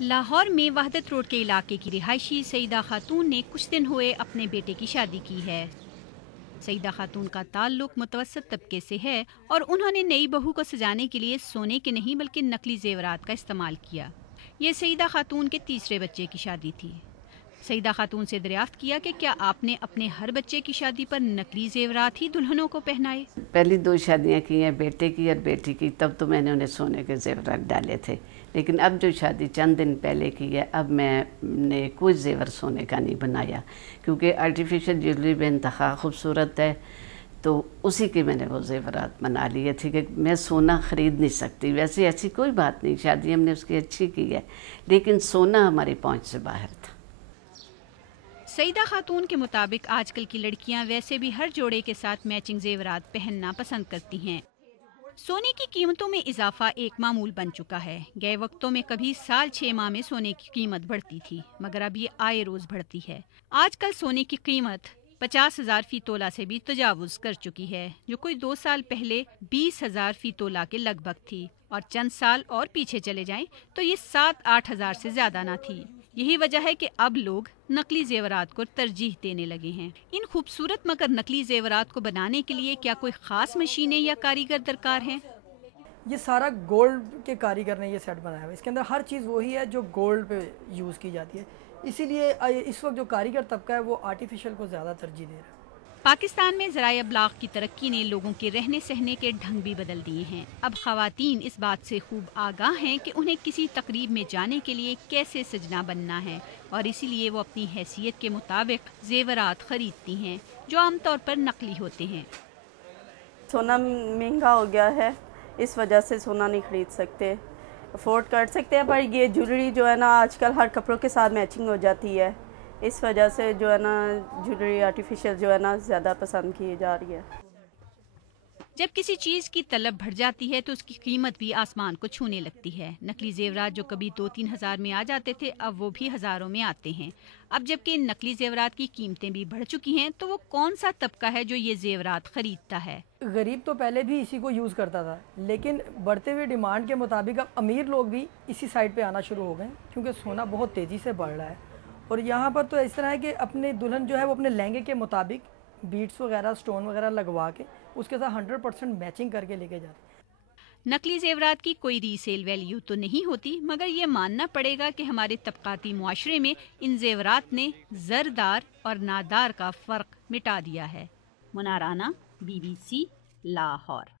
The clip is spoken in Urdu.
لاہور میں وحدت روڈ کے علاقے کی رہائشی سعیدہ خاتون نے کچھ دن ہوئے اپنے بیٹے کی شادی کی ہے۔ سعیدہ خاتون کا تعلق متوسط طبقے سے ہے اور انہوں نے نئی بہو کو سجانے کے لیے سونے کے نہیں بلکہ نقلی زیورات کا استعمال کیا۔ یہ سعیدہ خاتون کے تیسرے بچے کی شادی تھی۔ سعیدہ خاتون سے دریافت کیا کہ کیا آپ نے اپنے ہر بچے کی شادی پر نقلی زیورات ہی دلہنوں کو پہنائے؟ پہلی 2 شادیاں کی ہیں، بیٹے کی اور بیٹی کی، تب تو میں نے انہیں سونے کے زیورات ڈالے تھے، لیکن اب جو شادی چند دن پہلے کی ہے، اب میں نے کوئی زیور سونے کا نہیں بنایا، کیونکہ آرٹیفیشل جیولری بے انتہا خوبصورت ہے، تو اسی کے میں نے وہ زیورات بنا لیے تھے کہ میں سونا خرید نہیں سکتی۔ ویسے ایسی کوئی بات نہیں، شادی ہم نے اس کی اچھی کی ہے، لیکن سونا ہماری پہنچ سے باہر تھا۔ سعیدہ خاتون کے مطابق آج کل کی لڑکیاں ویسے بھی ہر جوڑے کے ساتھ میچنگ زیورات پہننا پسند کرتی ہیں۔ سونے کی قیمتوں میں اضافہ ایک معمول بن چکا ہے۔ گئے وقتوں میں کبھی سال 6 ماہ میں سونے کی قیمت بڑھتی تھی، مگر اب یہ آئے روز بڑھتی ہے۔ آج کل سونے کی قیمت 50,000 فی تولہ سے بھی تجاوز کر چکی ہے، جو کوئی 2 سال پہلے 20,000 فی تولہ کے لگ بھگ تھی، اور چند سال اور پیچھے چلے جائیں تو یہ 7-8 ہزار سے زیادہ نہ تھی۔ یہی وجہ ہے کہ اب لوگ نقلی زیورات کو ترجیح دینے لگے ہیں۔ ان خوبصورت مگر نقلی زیورات کو بنانے کے لیے کیا کوئی خاص مشینیں یا کاریگر درکار ہیں؟ یہ سارا گولڈ کے کاریگر نے یہ سیٹ بنایا ہوا ہے۔ اس کے اندر ہر چیز وہی ہے جو گولڈ پہ یوز کی جاتی ہے، اسی لیے اس وقت جو کاریگر طبقہ ہے وہ آرٹیفیشل کو زیادہ ترجیح دے رہا ہے۔ پاکستان میں ذرائع ابلاغ کی ترقی نے لوگوں کے رہنے سہنے کے ڈھنگ بھی بدل دیے ہیں۔ اب خواتین اس بات سے خوب آگاہ ہیں کہ انہیں کسی تقریب میں جانے کے لیے کیسے سجنا بننا ہے، اور اسی لیے وہ اپنی حیثیت کے مطابق زیورات خریدتی ہیں جو عام طور پر نقلی ہوتے ہیں۔ سونا مہنگا ہو گیا ہے، اس وجہ سے سونا نہیں خرید سکتے، افورڈ کر سکتے ہیں، پر یہ جویلری جو ہے نا آج کل ہر کپڑوں کے ساتھ میچنگ ہو جاتی ہے، اس وجہ سے جو ہے نا جویلری آرٹیفیشل جو ہے نا زیادہ پسند کی جا رہی ہے۔ جب کسی چیز کی طلب بڑھ جاتی ہے تو اس کی قیمت بھی آسمان کو چھونے لگتی ہے۔ نقلی زیورات جو کبھی 2-3 ہزار میں آ جاتے تھے، اب وہ بھی ہزاروں میں آتے ہیں۔ اب جبکہ ان نقلی زیورات کی قیمتیں بھی بڑھ چکی ہیں، تو وہ کون سا طبقہ ہے جو یہ زیورات خریدتا ہے؟ غریب تو پہلے بھی اسی کو یوز کرتا تھا، لیکن بڑھتے ہوئے ڈیمانڈ کے مطابق اب امیر لوگ بھی اسی سائٹ پہ آنا شروع ہو گئے، کیونکہ سونا بہت تیزی سے بڑھ رہا ہے۔ اور یہاں پر تو اس طرح ہے کہ اپنے دلہن جو ہے وہ اپنے لہنگے کے مطابق بیٹس وغیرہ سٹون وغیرہ لگوا کے اس کے ساتھ 100% میچنگ کر کے لے کے جاتے ہیں۔ نقلی زیورات کی کوئی ری سیل ویلیو تو نہیں ہوتی، مگر یہ ماننا پڑے گا کہ ہمارے طبقاتی معاشرے میں ان زیورات نے زردار اور نادار کا فرق مٹا دیا ہے۔ منار رانا، BBC لاہور۔